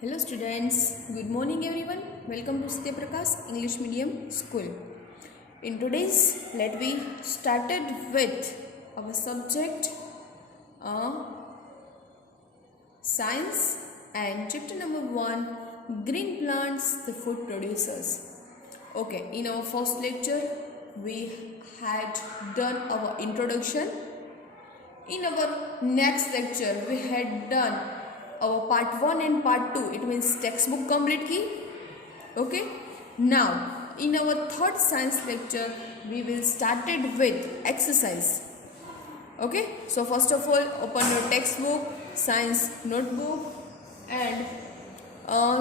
Hello students, good morning everyone. Welcome to Satya Prakash English Medium School. In today's let we started with our subject science and chapter number 1 green plants the food producers. Okay, in our first lecture we had done our introduction. In our next lecture we had done our part 1 and part 2, it means textbook complete ki. Okay, now in our third science lecture we will started with exercise. Okay, so first of all open your textbook, science notebook and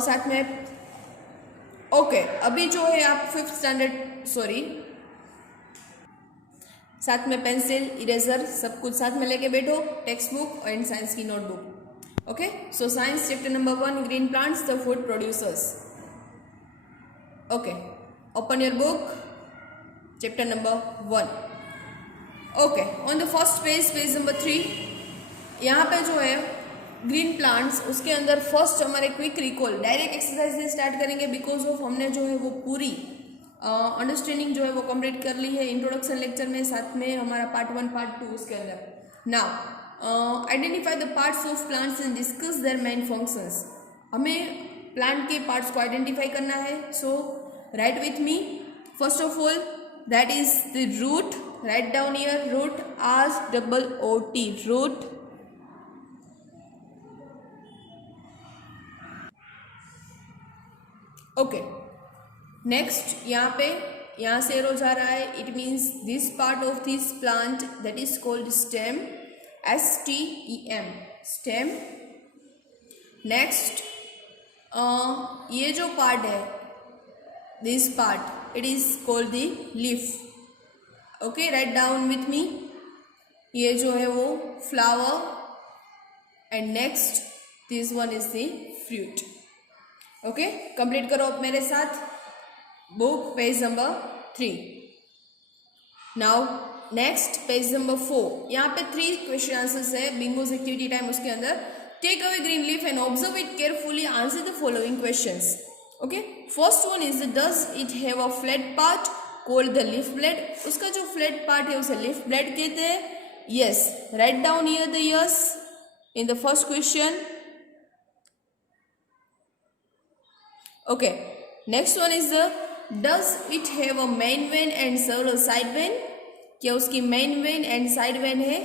साथ में okay अभी जो है आप 5th standard साथ में pencil eraser सब कुछ साथ में लेके बैठो, टेक्स्ट बुक एंड साइंस की notebook. Okay, so science chapter number 1 green plants the food producers. Okay, open your book, chapter number 1. Okay, on the first page, page number 3, यहाँ पे जो है ग्रीन प्लांट्स उसके अंदर फर्स्ट हमारे quick recall direct exercise से start करेंगे because of हमने जो है वो पूरी अंडरस्टैंडिंग जो है वो कंप्लीट कर ली है इंट्रोडक्शन लेक्चर में, साथ में हमारा पार्ट 1 पार्ट 2 उसके अंदर. Now identify the parts of plants and discuss their main functions. हमें प्लांट के पार्ट्स को आइडेंटिफाई करना है. So write with me. First of all that is the root. Write down here root ROOT root. Okay, next यहाँ से arrow जा रहा है. It means this part of this plant that is called stem. STEM stem. Next ये जो पार्ट है this part it is called the leaf. Okay, right down with मी. ये जो है वो flower and next this one is the fruit. Okay, complete करो आप मेरे साथ. Book page number 3. Now next page number 4. यहाँ पे 3 क्वेश्चन आंसर्स है बिंगोज एक्टिविटी टाइम. उसके अंदर take away green leaf and observe it carefully. Answer the following questions. Okay, first one is does it have a flat part called the leaf blade. उसका जो flat part है उसे leaf blade कहते हैं. Yes, right down here the yes in the first question. Okay, next one is the does it have a main vein and several side vein. क्या उसकी main vein and side vein है.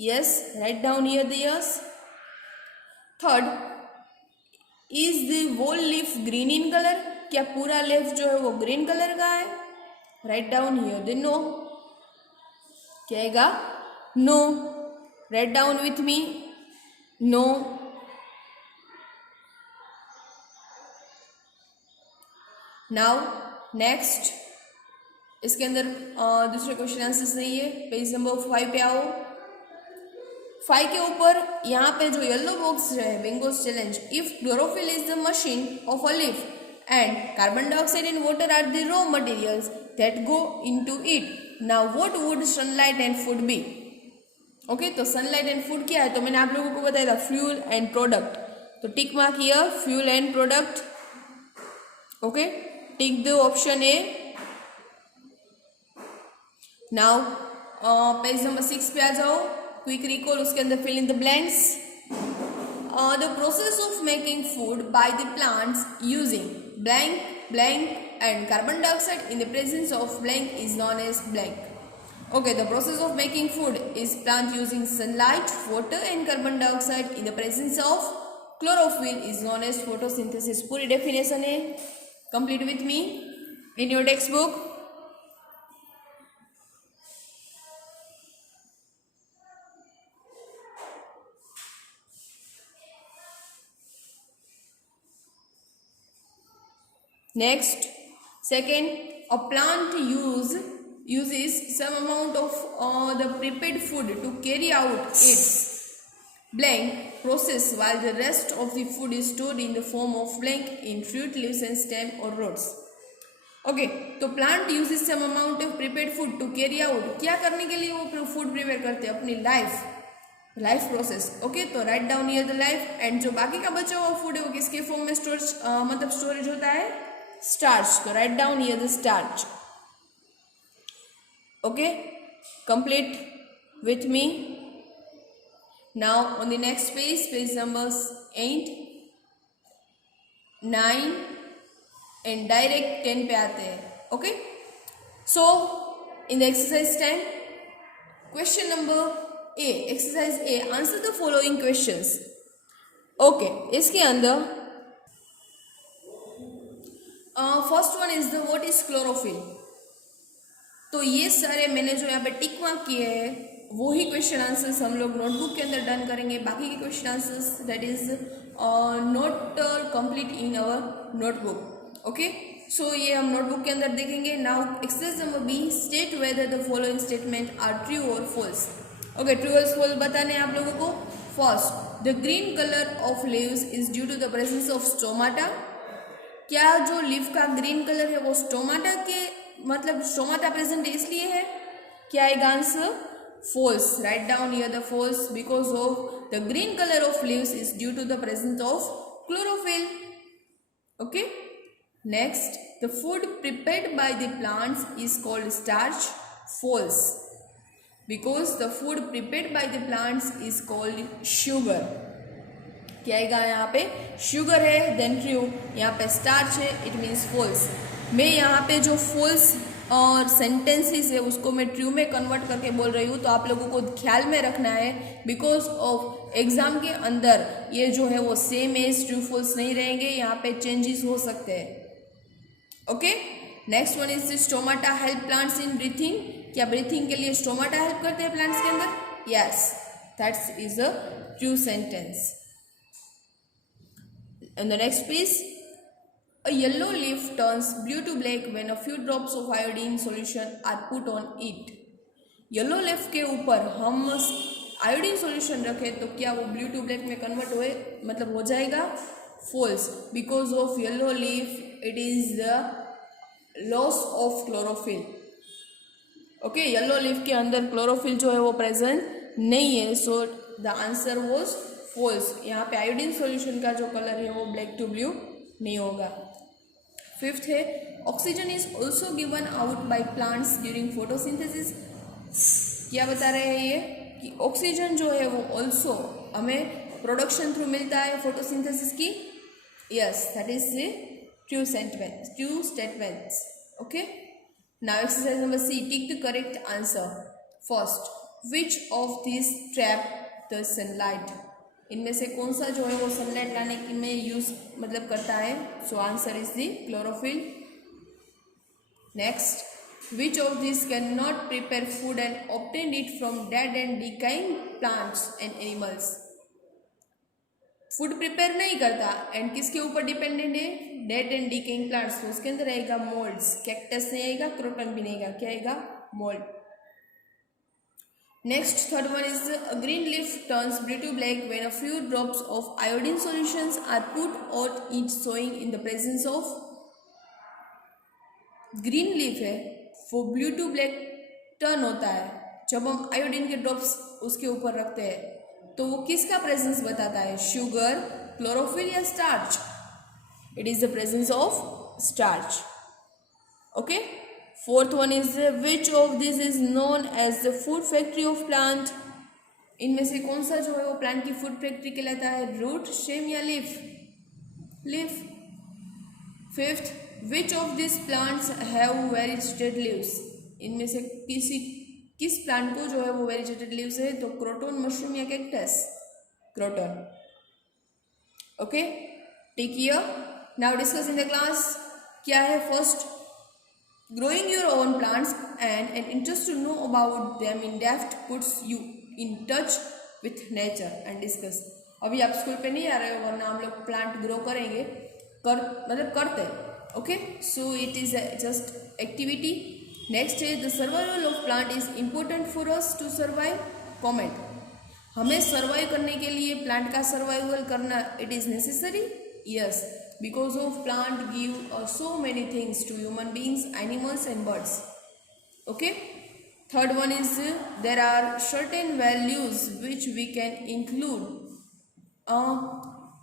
Yes, right down here the yes. Third, is the whole leaf green in colour. क्या पूरा leaf जो है वो green colour का है. Write down here the no. क्या आएगा. No. Write down with me. No. Now next इसके अंदर दूसरे क्वेश्चन आंसर्स नहीं है. पेज नंबर 5 पे आओ. 5 के ऊपर यहाँ पे जो येलो बॉक्स है bingo's challenge. If chlorophyll is the machine of a leaf and carbon dioxide and water are the raw materials that go into it. Now what would sunlight and food be. Okay, तो sunlight and food क्या है तो मैंने आप लोगों को बताया था फ्यूल एंड प्रोडक्ट. तो tick mark here fuel and product. Okay, tick the option A. Now page number 6 पे आ जाओ. क्विक रिकॉल, उसके अंदर fill in the blanks. The process of making food by the plants using blank blank and carbon dioxide in the presence of blank is known as blank. Okay, the process of making food is plant using sunlight, water and carbon dioxide in the presence of chlorophyll is known as photosynthesis. पूरी definition है. Complete with me in your textbook. Next, second, a plant uses some amount of the prepared food to carry out its blank process while the rest of the food is stored in the form of blank in fruit, leaves and stem or roots. Okay, तो plant uses some amount of prepared food to carry out. क्या करने के लिए वो food prepare करते हैं. अपनी life life process. Okay, तो right down here the life. And जो बाकी का बचा हुआ फूड है वो किसके फॉर्म में स्टोरेज होता है? स्टार्च। तो right down here the starch. Okay, complete with me. Now on the next page, page number 8, 9 and direct 10 पे आते हैं। Okay, so in the exercise 10, question number A, exercise A, answer the following questions. Okay, इसके अंदर first one is the what is chlorophyll. तो ये सारे मैंने जो यहाँ पे टिक मार्क किए हैं वो ही क्वेश्चन आंसर्स हम लोग नोटबुक के अंदर डन करेंगे। बाकी के question answers that is not complete in our notebook. Okay, so ये हम नोटबुक के अंदर देखेंगे। Now exercise number B, state whether the following statement are true और फॉल्स। ओके, ट्रू और फॉल्स बताने हैं आप लोगों को। First, the green colour of leaves is due to the presence of stomata. क्या जो लीफ का ग्रीन कलर है वो स्टोमाटा के मतलब स्टोमाटा प्रेजेंट इसलिए है? क्या आएगा answer? False. Write down here the false, because of the green colour of leaves is due to the presence of chlorophyll. Okay, next, the food prepared by the plants is called starch. False, because the food prepared by the plants is called sugar. क्या आएगा यहाँ पे? Sugar है, then true. यहाँ पे starch है, it means false. मैं यहाँ पे जो फॉल्स और सेंटेंसेस है उसको मैं ट्रू में कन्वर्ट करके बोल रही हूँ, तो आप लोगों को ख्याल में रखना है, बिकॉज ऑफ एग्जाम के अंदर ये जो है वो सेम एज ट्रू फॉल्स नहीं रहेंगे, यहाँ पे चेंजेस हो सकते हैं। Okay, next one is stomata help plants in breathing. क्या ब्रीथिंग के लिए स्टोमाटा हेल्प करते हैं प्लांट्स के अंदर? Yes, that's is a true sentence. And the next piece, a yellow leaf turns blue to black when a few drops of iodine solution are put on it. Yellow leaf के ऊपर हम iodine solution रखें तो क्या वो blue to black में convert हुए मतलब हो जाएगा? False, because of yellow leaf it is the loss of chlorophyll. Okay, yellow leaf के अंदर क्लोरोफिल जो है वो प्रेजेंट नहीं है, so the answer was false. यहाँ पे आयोडीन सॉल्यूशन का जो कलर है वो ब्लैक टू ब्लू नहीं होगा। फिफ्थ है, oxygen is also given out by plants during photosynthesis. क्या बता रहे हैं ये कि ऑक्सीजन जो है वो ऑल्सो हमें प्रोडक्शन थ्रू मिलता है फोटोसिंथेसिस की। Yes, that is the true statements. Okay, now exercise number C, tick the correct answer. First, which of this trap the sunlight. इनमें से कौन सा जो है वो सनलाइट लाने की में यूज मतलब करता है? So answer is the chlorophyll. Next, which of this can not prepare food and obtain it from dead and decaying plants and animals. Food prepare नहीं करता एंड किसके ऊपर डिपेंडेंट है? Dead and decaying plants. तो उसके अंदर आएगा moulds. Cactus नहीं आएगा, क्रोटन भी नहीं आएगा, क्या आएगा? Mould. Next, third one is a green leaf turns blue to black when a few drops of iodine solutions are put on it, showing in the presence of green leaf है वो blue to black turn होता है जब हम iodine के drops उसके ऊपर रखते हैं। तो वो किसका प्रेजेंस बताता है? शुगर, क्लोरोफिल या starch? It is the presence of starch. Okay, fourth one is which of this is known as the food factory of plant. इनमें से कौन सा जो है वो प्लांट की फूड फैक्ट्री कहलाता है? रूट, स्टेम या leaf? Leaf. Fifth, which of this plants have vegetated leaves. इनमें से किस प्लांट को जो है वो वेजिटेटेड लीव्स है? तो क्रोटन, मशरूम या cactus? Croton. Okay, take here. Now discuss in the class. क्या है? फर्स्ट, growing your own plants and an interest to know about them in depth puts you in touch with nature and discuss। अभी आप school पे नहीं आ रहे हो वरना हम लोग प्लांट ग्रो करेंगे मतलब करते हैं। Okay, so it is just activity. Next है the survival of plant is important for us to survive. Comment, हमें सर्वाइव करने के लिए प्लांट का सर्वाइवल करना it is necessary. Yes, because of plant give so many things to human beings, animals and birds. Okay, Third one is there are certain values which we can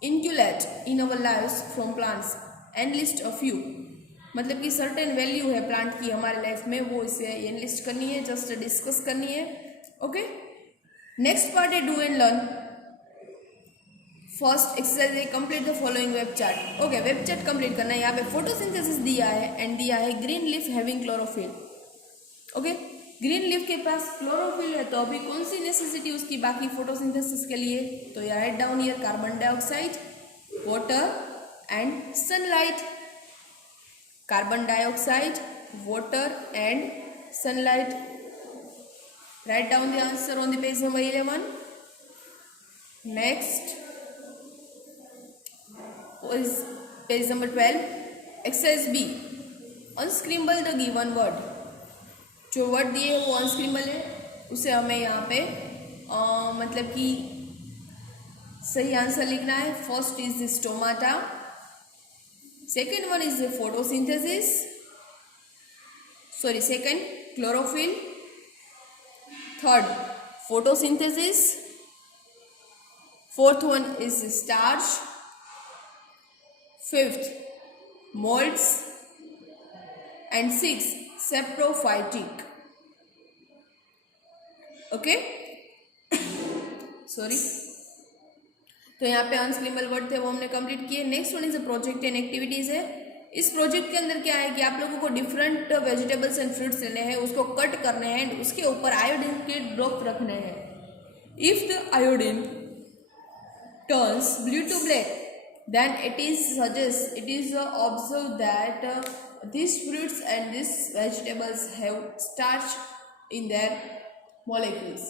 inculate in our lives from plants and list a few. मतलब कि certain value है plant की हमारे life में, वो इसे analyst करनी है, जस्ट डिस्कस करनी है. ओके, नेक्स्ट पार्ट है do and learn. First exercise है complete the following web chart. Okay, web chart complete करना है. यहाँ पे फोटोसिंथेसिस दिया है एंड दिया है green leaf having chlorophyll. Okay, green leaf के पास क्लोरोफिल है, तो अभी कौन सी नेसेसिटी उसकी बाकी फोटोसिंथेसिस के लिए? तो या right down here carbon dioxide, water and sunlight. Carbon dioxide, water and sunlight. Write down the answer on the page number 11. Next is page number 12. exercise B, unscribble the given word. जो word दिए वो अनस्क्रिबल है, उसे हमें यहाँ पे मतलब कि सही आंसर लिखना है. First is stomata, second one is photosynthesis, sorry second chlorophyll, third photosynthesis, fourth one is starch, fifth molds and sixth saprophytic. Okay, sorry. तो यहाँ पे अनस्क्रिबल वर्ड थे वो हमने कंप्लीट किए. Next one is project and activities है. इस project के अंदर क्या है कि आप लोगों को डिफरेंट वेजिटेबल्स एंड फ्रूट्स लेने हैं, उसको कट करने हैं एंड उसके ऊपर आयोडीन के ड्रॉप रखने हैं. If the iodine turns blue to black, then it is observed that these fruits and these vegetables have starch in their molecules.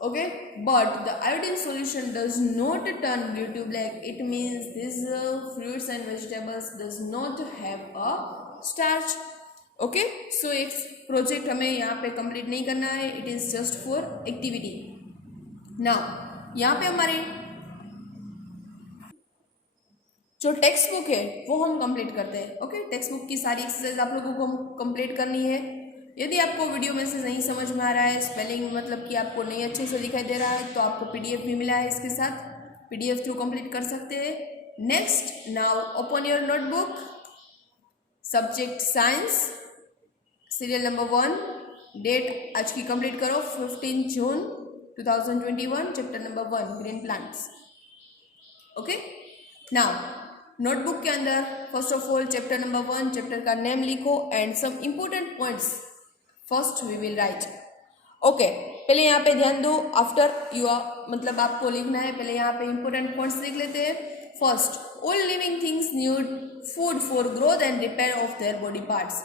Okay, but the iodine solution does not turn blue to black. It means these fruits and vegetables does not have a starch. Okay, so एक project हमें यहाँ पे complete नहीं करना है. It is just for activity. Now यहाँ पे हमारे जो टेक्स्ट बुक है वो हम कंप्लीट करते हैं. ओके, टेक्स्ट बुक की सारी एक्सरसाइज आप लोगों को कंप्लीट करनी है. यदि आपको वीडियो में से नहीं समझ में आ रहा है, स्पेलिंग मतलब कि आपको नहीं अच्छे से दिखाई दे रहा है, तो आपको पीडीएफ भी मिला है इसके साथ, पीडीएफ थ्रू कंप्लीट कर सकते हैं. Next, now open your notebook, subject science, serial number 1, date आज की कंप्लीट करो 15 June 2021, chapter number 1 green plants. Okay, now notebook के अंदर first of all chapter number 1, chapter का नेम लिखो and some important points first we will write. Okay, पहले यहाँ पे ध्यान दो. आफ्टर यू मतलब आपको लिखना है, पहले यहाँ पे इम्पोर्टेंट पॉइंट्स लिख लेते हैं. First, all living things need food for growth and repair of their body parts.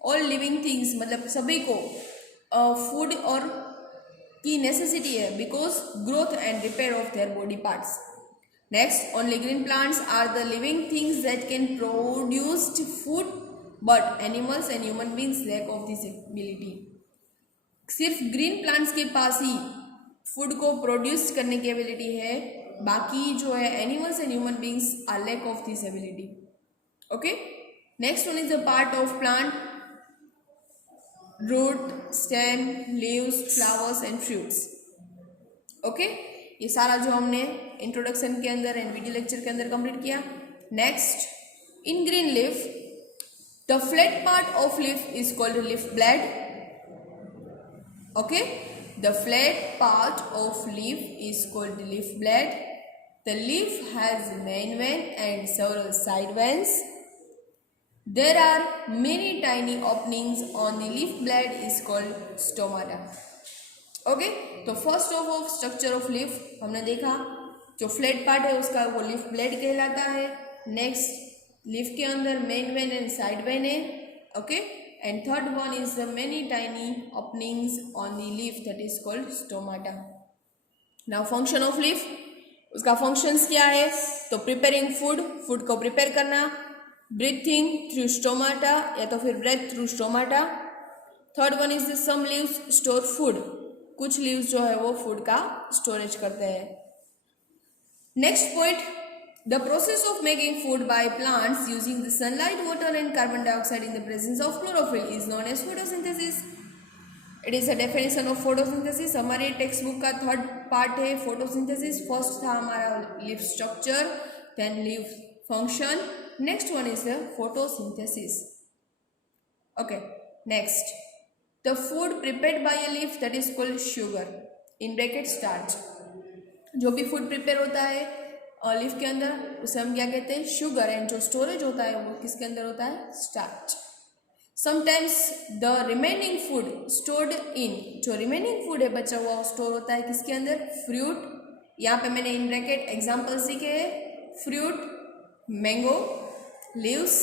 All living things मतलब सभी को फूड और की नेसेसिटी है because growth and repair of their body parts. Next, only green plants are the living things that can produce food, but animals and human beings lack of this ability. सिर्फ green plants के पास ही food को produce करने की ability है, बाकी जो है animals and human beings are lack of this ability. Okay, next one is the part of plant, root, stem, leaves, flowers and fruits. Okay, ये सारा जो हमने इंट्रोडक्शन के अंदर एंड वीडियो लेक्चर के अंदर कंप्लीट किया. Next, in green leaf the flat part of leaf is called leaf blade. Okay, the flat part of leaf is called leaf blade. The leaf has main vein and several side veins. There are many tiny openings on the leaf blade is called stomata. Okay, तो first of structure of leaf हमने देखा, जो flat part है उसका वो leaf blade कहलाता है. Next, leaf के अंदर main vein and side vein है. Okay, and third one is the many tiny openings on the leaf that is called stomata. Now function of leaf, उसका functions क्या है? तो प्रिपेयरिंग फूड, फूड को prepare करना, breathing through stomata या तो फिर breath through stomata. Third one is the some leaves store food, कुछ लीव्स जो है वो फूड का स्टोरेज करते हैं. Next point, the process of making food by plants using the sunlight, water and carbon dioxide in the presence of chlorophyll is known as photosynthesis. It is a definition of photosynthesis. हमारे textbook का third part है photosynthesis. First था हमारा leaf structure, then leaf function, next one is the photosynthesis. Okay, next the food prepared by a leaf that is called sugar in bracket starch. जो भी food prepare होता है leaf के अंदर उसे हम क्या कहते हैं, शुगर। एंड जो स्टोरेज होता है वो किसके अंदर होता है, starch. Sometimes the remaining food stored in, जो रिमेनिंग फूड है बचा हुआ स्टोर होता है किसके अंदर, फ्रूट। यहाँ पे मैंने इन ब्रैकेट एग्जाम्पल्स लिखे हैं, fruit, mango, leaves,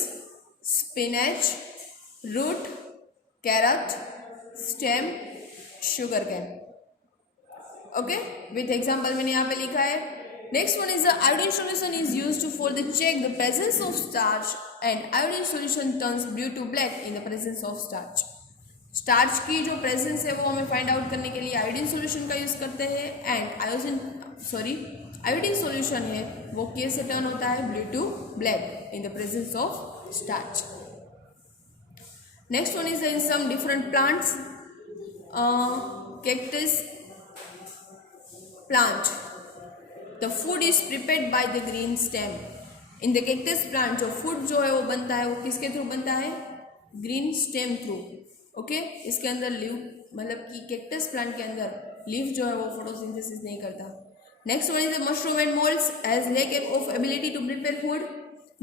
spinach, root, carrot, stem, sugar cane. Okay, with example मैंने यहाँ पे लिखा है। Next one is the iodine solution is used for the check the presence of starch and iodine solution turns blue to black in the presence of starch. Starch की जो presence है वो हमें फाइंड आउट करने के लिए iodine solution का use करते हैं। एंड आयोडीन सॉल्यूशन है वो कैसे टर्न होता है, blue to black in the presence of starch. Next one is in some different plants, cactus plant, the food is prepared by the green stem. in the cactus plant जो food जो है वो बनता है वो किसके थ्रू बनता है, ग्रीन स्टेम थ्रू। ओके, इसके अंदर लीव, मतलब कि कैक्टस प्लांट के अंदर लीफ जो है वो फोटोसिंथेसिस नहीं करता। Next one is the mushroom and moulds as lack of ability to prepare food.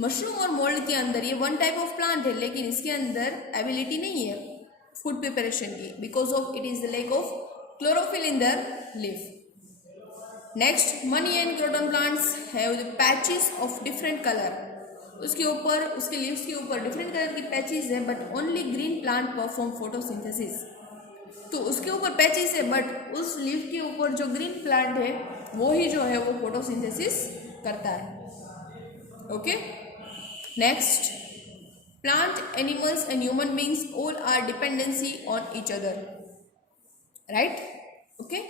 Mushroom और मोल्ड के अंदर ये वन टाइप ऑफ प्लांट है लेकिन इसके अंदर एबिलिटी नहीं है फूड प्रिपरेशन की, because of it is the lack of chlorophyll in the leaf. Next, money and croton plants have the patches of different colour. उसके ऊपर, उसके लीव्स के ऊपर डिफरेंट कलर की पैचेस है, but only green plant perform photosynthesis. तो उसके ऊपर पैचेस है बट उस लीफ के ऊपर जो ग्रीन प्लांट है वो ही जो है वो फोटोसिंथेसिस करता है। Okay, next, plant, animals and human beings all are dependency on each other, right. Okay,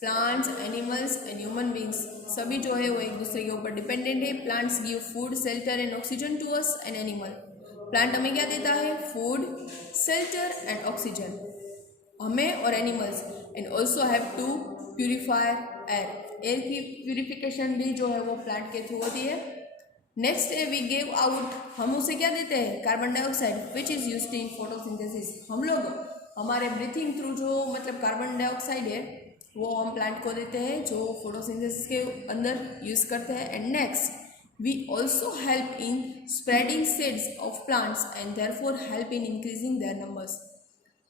plants, animals and human beings सभी जो है वो एक दूसरे के ऊपर डिपेंडेंट है। Plants give food, shelter and oxygen to us and animal. Plant हमें क्या देता है, फूड, शेल्टर एंड ऑक्सीजन हमें और animals. And also have to purifier air, air की प्यूरिफिकेशन भी जो है वो प्लांट के थ्रू होती है। नेक्स्ट है वी गिव आउट, हम उसे क्या देते हैं, carbon dioxide which is used in photosynthesis. हम लोग हमारे ब्रीथिंग थ्रू जो मतलब कार्बन डाइऑक्साइड है वो हम प्लांट को देते हैं जो फोटोसिंथेसिस के अंदर यूज़ करते हैं। And next, we also help in spreading seeds of plants and therefore help in increasing their numbers.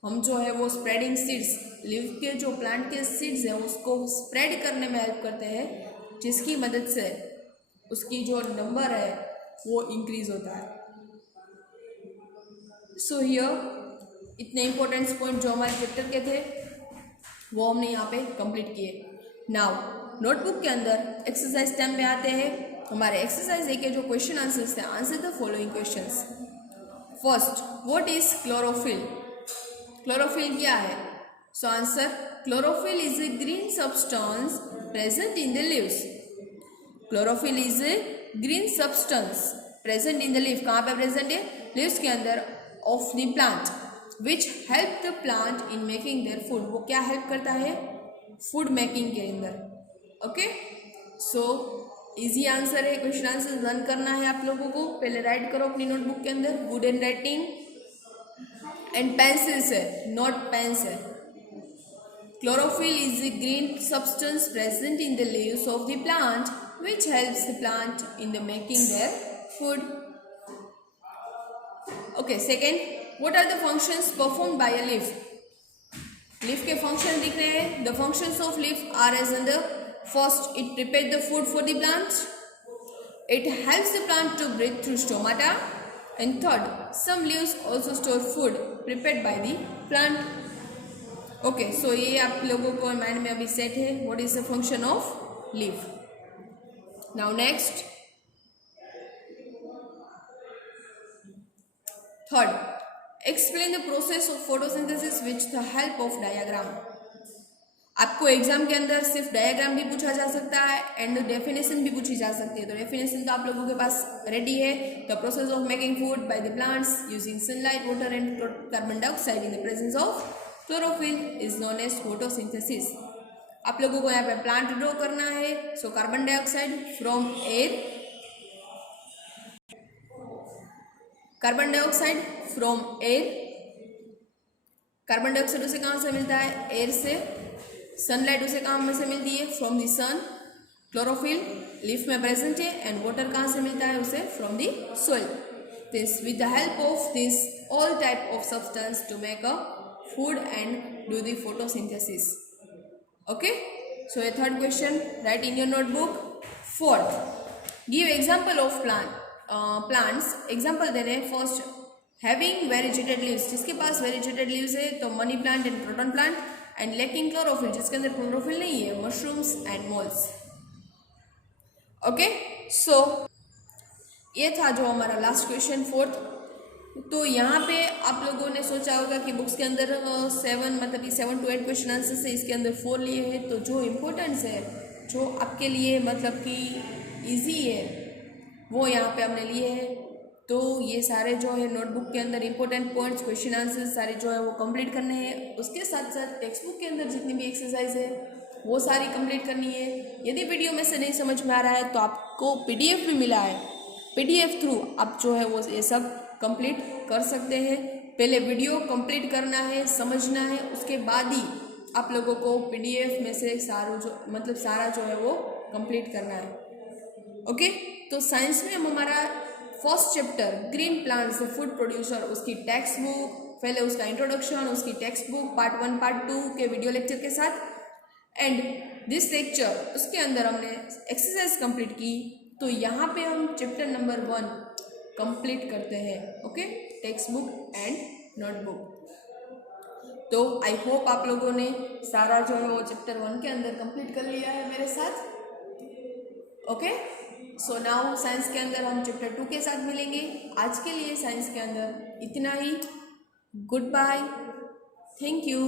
हम जो है वो स्प्रेडिंग सीड्स, लीफ के जो प्लांट के सीड्स हैं उसको स्प्रेड करने में हेल्प करते हैं, जिसकी मदद से उसकी जो नंबर है वो इंक्रीज होता है। सो हियर इतने इंपॉर्टेंट पॉइंट जो हमारे चैप्टर के थे वो हमने यहाँ पे कंप्लीट किए। नाउ नोटबुक के अंदर एक्सरसाइज 10 में आते हैं। हमारे एक्सरसाइज 1 के जो क्वेश्चन आंसर्स थे, answer the following questions. First, what is chlorophyll. Chlorophyll क्या है? So answer, chlorophyll is a green substance present in the leaves. Chlorophyll is a green substance present in the leaf. कहाँ पे present है? Leaves के अंदर of the plant which help the plant in making their food. वो क्या help करता है? Food making के अंदर। ओके, सो इजी आंसर है। क्वेश्चन आंसर रन करना है आप लोगों को। पहले राइट करो अपनी नोटबुक के अंदर, good and writing and pencil से, नोट पेन से। Chlorophyll is a green substance present in the leaves of the plant which helps the plant in the making their food. Okay, second, what are the functions performed by a leaf? Leaf के function दिख रहे हैं। The functions of leaf are as under. First, it prepare the food for the plant. It helps the plant to breathe through stomata. And third, some leaves also store food prepared by the plant. Okay, so ये आप लोगों को mind में अभी set है, what is the function of leaf. Now next, third, explain the process of photosynthesis with the help of diagram. आपको exam के अंदर सिर्फ डायग्राम भी पूछा जा सकता है एंड डेफिनेशन भी पूछी जा सकती है। तो डेफिनेशन तो आप लोगों के पास रेडी है। The process of making food by the plants using sunlight, water and carbon dioxide in the presence of chlorophyll is known as photosynthesis. आप लोगों को यहाँ पे प्लांट ड्रॉ करना है। So carbon dioxide from air, carbon dioxide from air, carbon dioxide उसे कहाँ से मिलता है? एयर से। सनलाइट उसे कहाँ में से मिलती है? From the sun. Chlorophyll leaf में प्रेजेंट है एंड वाटर कहाँ से मिलता है? उसे from the soil. This with the help of this all type of substance to make a food and do the photosynthesis. Okay, so ये third question right in your notebook. Fourth, give example of plants. Example दे रहे हैं। First, having वेरिजेटेड leaves, जिसके पास वेरिजेटेड leaves है तो money plant and proton plant. And lacking chlorophyll, जिसके अंदर chlorophyll नहीं है, mushrooms and moles. Okay, so ये था जो हमारा लास्ट क्वेश्चन फोर्थ। तो यहाँ पे आप लोगों ने सोचा होगा कि बुक्स के अंदर 7 to 8 क्वेश्चन आंसर है, इसके अंदर 4 लिए हैं। तो जो इम्पोर्टेंस है, जो आपके लिए मतलब कि इजी है, वो यहाँ पे हमने लिए हैं। तो ये सारे जो है नोटबुक के अंदर इंपॉर्टेंट पॉइंट्स, क्वेश्चन आंसर सारे जो है वो कंप्लीट करने हैं। उसके साथ साथ टेक्स्ट बुक के अंदर जितनी भी एक्सरसाइज है वो सारी कंप्लीट करनी है। यदि वीडियो में से नहीं समझ में आ रहा है तो आपको पीडीएफ भी मिला है, पीडीएफ थ्रू आप जो है वो ये सब कंप्लीट कर सकते हैं। पहले वीडियो कंप्लीट करना है, समझना है, उसके बाद ही आप लोगों को पीडीएफ में से सारा जो है वो कंप्लीट करना है। ओके, तो साइंस में हम हमारा first chapter green plants the food producer, उसकी टेक्स्ट बुक, पहले उसका इंट्रोडक्शन, उसकी टेक्स्ट बुक पार्ट 1 पार्ट 2 के वीडियो लेक्चर के साथ, एंड दिस लेक्चर उसके अंदर हमने एक्सरसाइज कंप्लीट की। तो यहाँ पे हम चैप्टर नंबर 1 कंप्लीट करते हैं। Okay, text book and notebook. तो आई होप आप लोगों ने सारा जो है वो चैप्टर 1 के अंदर कंप्लीट कर लिया है मेरे साथ। ओके, सो नाउ साइंस के अंदर हम चैप्टर 2 के साथ मिलेंगे। आज के लिए साइंस के अंदर इतना ही। Good bye, thank you.